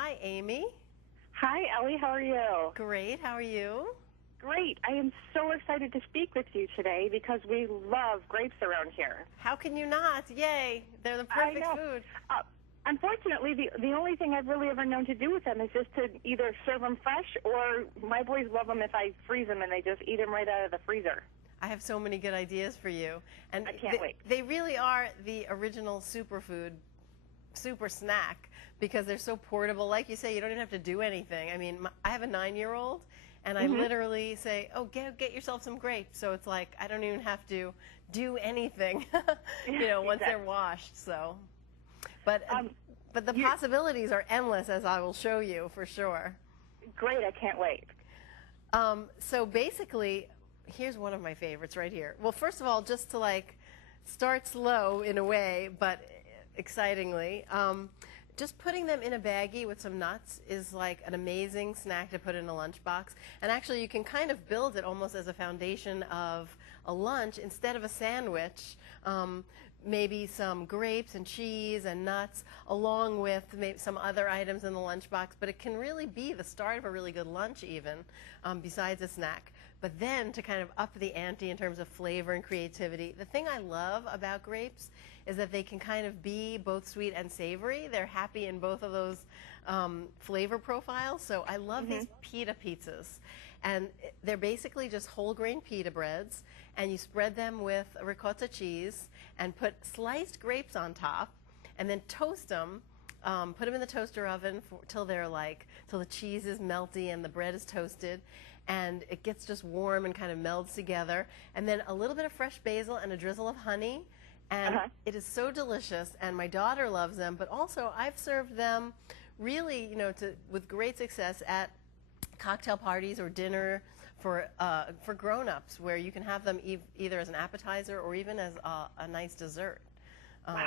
Hi, Amy. Hi, Ellie. How are you? Great. How are you? Great. I am so excited to speak with you today because we love grapes around here. How can you not? Yay. They're the I perfect know. food. Unfortunately, the only thing I've really ever known to do with them is just to either serve them fresh or my boys love them if I freeze them and they just eat them right out of the freezer. I have so many good ideas for you. And I can't wait. They really are the original superfood, super snack, because they're so portable. Like you say, you don't even have to do anything. I mean, I have a 9-year-old, and I literally say, oh, get yourself some grapes. So it's like I don't even have to do anything, once they're washed. So, but the possibilities are endless, as I will show you for sure. Great. I can't wait. So basically, here's one of my favorites right here. Well, first of all, just to start slow in a way, but excitingly, just putting them in a baggie with some nuts is like an amazing snack to put in a lunchbox. And actually, you can kind of build it almost as a foundation of a lunch instead of a sandwich. Maybe some grapes and cheese and nuts along with maybe some other items in the lunchbox, but it can really be the start of a really good lunch even, besides a snack. But then to kind of up the ante in terms of flavor and creativity, the thing I love about grapes is that they can kind of be both sweet and savory. They're happy in both of those flavor profiles. So I love these pita pizzas. And they're basically just whole grain pita breads, and you spread them with ricotta cheese and put sliced grapes on top, and then toast them. Put them in the toaster oven till the cheese is melty and the bread is toasted, and it gets just warm and kind of melds together. And then a little bit of fresh basil and a drizzle of honey, and it is so delicious. And my daughter loves them, but also I've served them really, with great success at cocktail parties or dinner for grown-ups, where you can have them either as an appetizer or even as a nice dessert. Wow.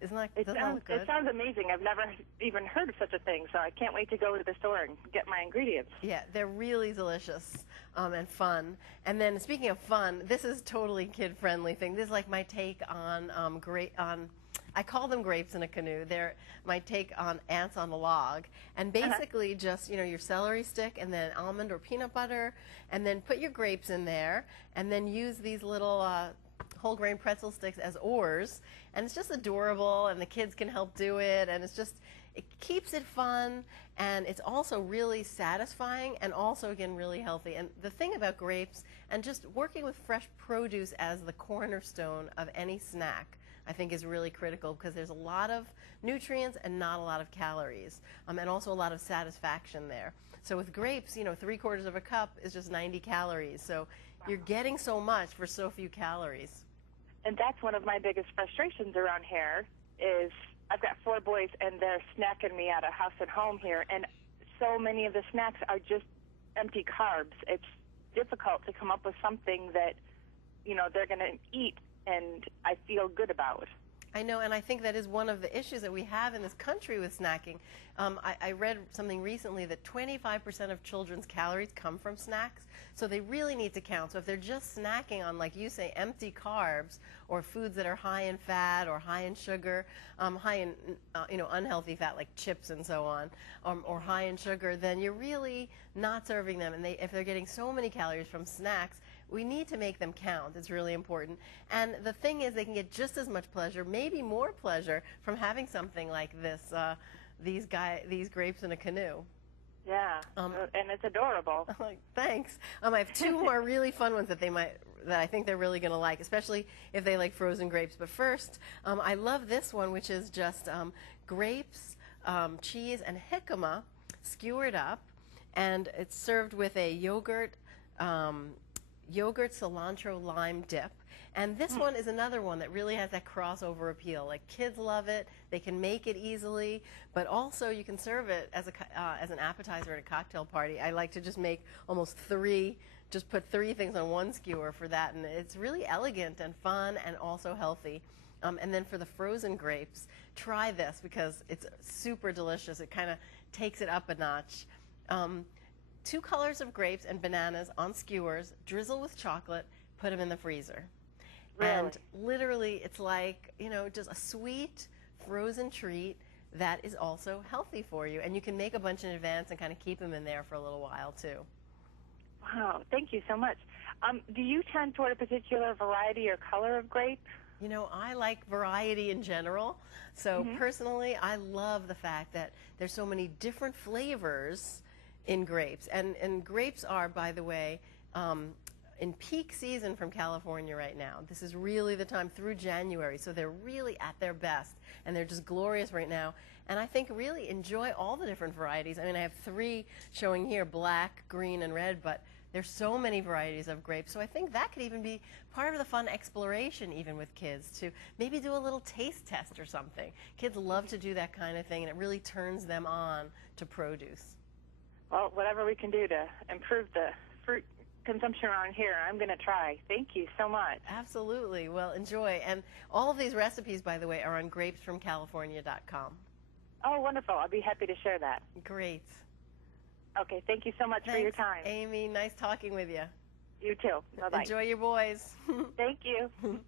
Doesn't that look good? It sounds amazing. I've never even heard of such a thing, so I can't wait to go to the store and get my ingredients. Yeah, they're really delicious and fun. And then speaking of fun, this is totally kid-friendly thing. This is like my take on I call them grapes in a canoe. They're my take on ants on a log. And basically just, your celery stick and then almond or peanut butter, and then put your grapes in there, and then use these little whole grain pretzel sticks as oars. And it's just adorable, and the kids can help do it, and it keeps it fun, and it's also really satisfying, and also, again, really healthy. And the thing about grapes, and just working with fresh produce as the cornerstone of any snack, I think is really critical, because there's a lot of nutrients and not a lot of calories, and also a lot of satisfaction there. So with grapes, 3/4 of a cup is just 90 calories. So you're getting so much for so few calories. And that's one of my biggest frustrations around here is I've got 4 boys, and they're snacking me out of house and home here, and so many of the snacks are just empty carbs. It's difficult to come up with something that, they're going to eat and I feel good about. I know, and I think that is one of the issues that we have in this country with snacking. I read something recently that 25% of children's calories come from snacks, so they really need to count. So if they're just snacking on, like you say, empty carbs or foods that are high in fat or high in sugar, high in unhealthy fat like chips and so on, or high in sugar, then you're really not serving them. And if they're getting so many calories from snacks, we need to make them count. It's really important. And the thing is, they can get just as much pleasure, maybe more pleasure, from having something like this, these grapes in a canoe. Yeah, and it's adorable. Thanks. I have 2 more really fun ones that I think they're really going to like, especially if they like frozen grapes. But first, I love this one, which is just grapes, cheese, and jicama skewered up, and it's served with a yogurt cilantro lime dip. And this one is another one that really has that crossover appeal. Like, kids love it, they can make it easily, but also you can serve it as an appetizer at a cocktail party. I like to just make almost 3, just put 3 things on one skewer for that, and it's really elegant and fun and also healthy. And then for the frozen grapes, try this because it's super delicious. It kind of takes it up a notch. 2 colors of grapes and bananas on skewers, drizzle with chocolate, put them in the freezer. Really? And literally, it's like, just a sweet frozen treat that is also healthy for you. And you can make a bunch in advance and kind of keep them in there for a little while too. Wow, thank you so much. Do you tend toward a particular variety or color of grape? You know, I like variety in general. So personally, I love the fact that there's so many different flavors in grapes. And grapes are, by the way, in peak season from California right now. This is really the time through January, so they're really at their best, and they're just glorious right now. And I think really enjoy all the different varieties. I mean, I have 3 showing here, black, green, and red, but there's so many varieties of grapes, so I think that could even be part of the fun exploration even with kids, to maybe do a little taste test or something. Kids love to do that kind of thing, and it really turns them on to produce. Well, whatever we can do to improve the fruit consumption around here, I'm going to try. Thank you so much. Absolutely. Well, enjoy. And all of these recipes, by the way, are on grapesfromcalifornia.com. Oh, wonderful. I'll be happy to share that. Great. Okay, thank you so much for your time. Amy. Nice talking with you. You too. Bye-bye. Enjoy your boys. Thank you.